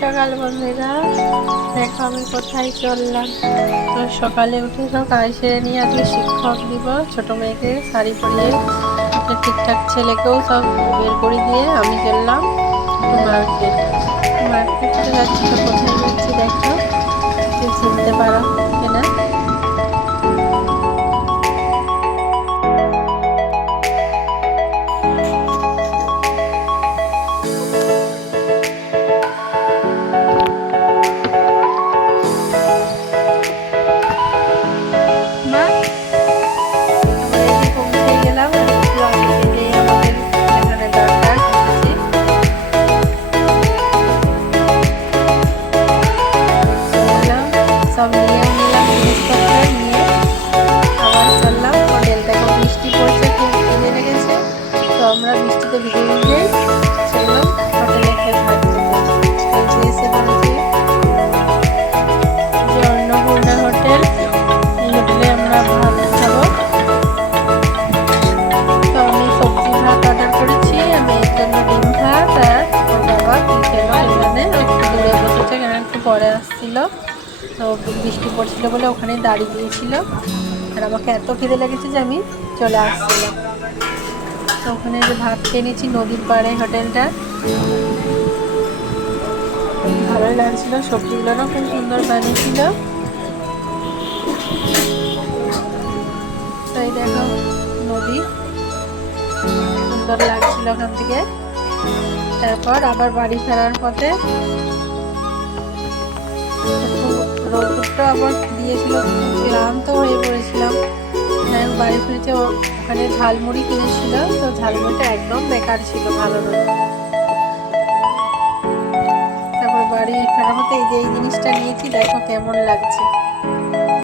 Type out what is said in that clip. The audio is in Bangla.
সকাল বন্ধুরা। দেখো আমি কোথায় চললাম। তো সকালে উঠে তো কাজ সেরে নিয়ে আজকে শিক্ষক দিব ছোটো মেয়েকে শাড়ি পরিয়ে ঠিকঠাক ছেলেকেও সব বের করে দিয়ে আমি চললাম মার্কেট মার্কেটে যাচ্ছি তো কোথায় যাচ্ছি দেখো। চিনতে পারো। সব নিয়ে নিলাম জিনিসপত্র নিয়ে আবার চললাম। হোটেল থেকে বৃষ্টি পড়ছে, খুব ভিজে লেগেছে। তো আমরা বৃষ্টিতে ভিজে ভিজে চললাম। হোটেলে এসে অন্নপূর্ণা হোটেল। হোটেলে আমরা ভাত তো আমি সবজি ভাত করেছি। আমি এর জন্য ডিম ভাত আর বাবা এখানে একটু দূরে বসেছে, কেন একটু পরে আসছিল। তো বৃষ্টি পড়ছিল বলে ওখানে দাঁড়িয়ে দিয়েছিল আর আমাকে এত খিদে লেগেছে যে আমি চলে আসছিলাম। তো ওখানে যে ভাত খেয়ে নিয়েছি নদীর পাড়ে হোটেলটা। ভালোই লাগছিল সবজিগুলো না খুব সুন্দর বানিয়েছিল। তো এই দেখো নদী। সুন্দর লাগছিল ওখান থেকে। তারপর আবার বাড়ি ফেরার পথে। রোদটা আবার দিয়েছিল, ক্লান্ত হয়ে পড়েছিলাম। হ্যাঁ বাড়ি ফিরেছে ওখানে ঝালমুড়ি কিনেছিল, তো ঝালমুড়িটা একদম বেকার ছিল, ভালো নয়। তারপর বাড়ি ফেরার মতো এই যে এই জিনিসটা নিয়েছি, দেখো কেমন লাগছে।